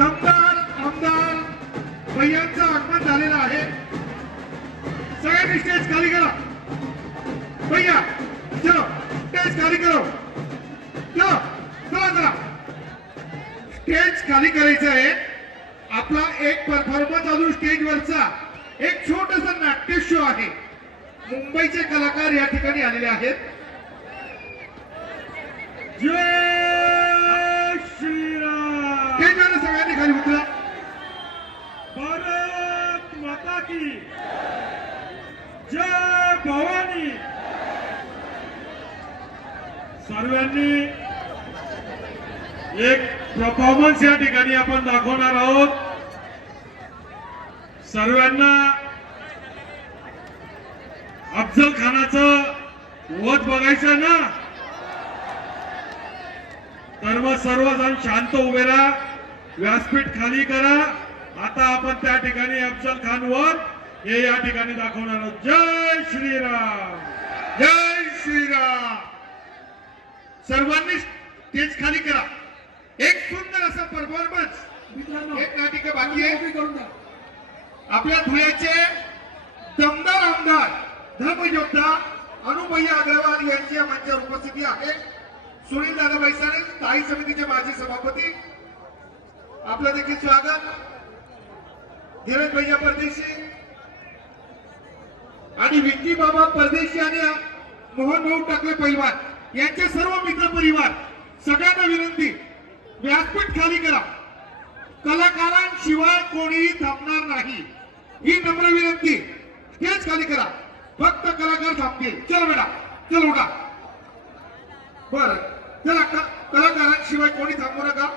दमदार आमदार भैयांचं आगमन झालेलं आहे. सगळ्यांनी स्टेज खाली करा. भैया चलो स्टेज खाली करो. चलो चला चला. स्टेज खाली करायचं आहे. आपला एक परफॉर्मन्स अजून स्टेजवरचा एक छोटस नाट्य शो आहे. मुंबईचे कलाकार या ठिकाणी आलेले आहेत. स्टेजवर सगळ्यांनी उतरा. भारत माता की जय भवानी. सर्वांनी एक परफॉर्मन्स या ठिकाणी आपण दाखवणार आहोत. सर्वांना अफजल खानाचं वध बघायचं ना? तर मग सर्वजण शांत उभे राहा. व्यासपीठ खाली करा. आता आपण त्या ठिकाणी अफजल खान वर. हे या ठिकाणी दाखवणार आहोत. जय श्रीराम. जय श्रीराम. सर्वांनी स्टेज खाली करा. एक सुंदर असा परफॉर्मन्स एक नाटिका बाकी आहे. आपल्या धुळ्याचे दमदार आमदार धर्मयोद्धा अनुभैया अग्रवाल यांची या मंचावर उपस्थिती आहे. सुनील दादा बैसाणे स्थायी समितीचे माजी सभापती आपलं देखील स्वागत. धीरज भैया परदेशी. आणि विक्की बाबा परदेशी आणि मोहन भाऊ टाकले पैलवान. यांचे सर्व मित्र परिवार सगळ्यांना विनंती व्यासपीठ खाली करा. कलाकारांशिवाय कोणीही थांबणार नाही. ही नम्र विनंती. स्टेज खाली करा. फक्त कलाकार थांबतील. चल बेटा चल उठा. बर चला कलाकारांशिवाय कोणी थांबू नका.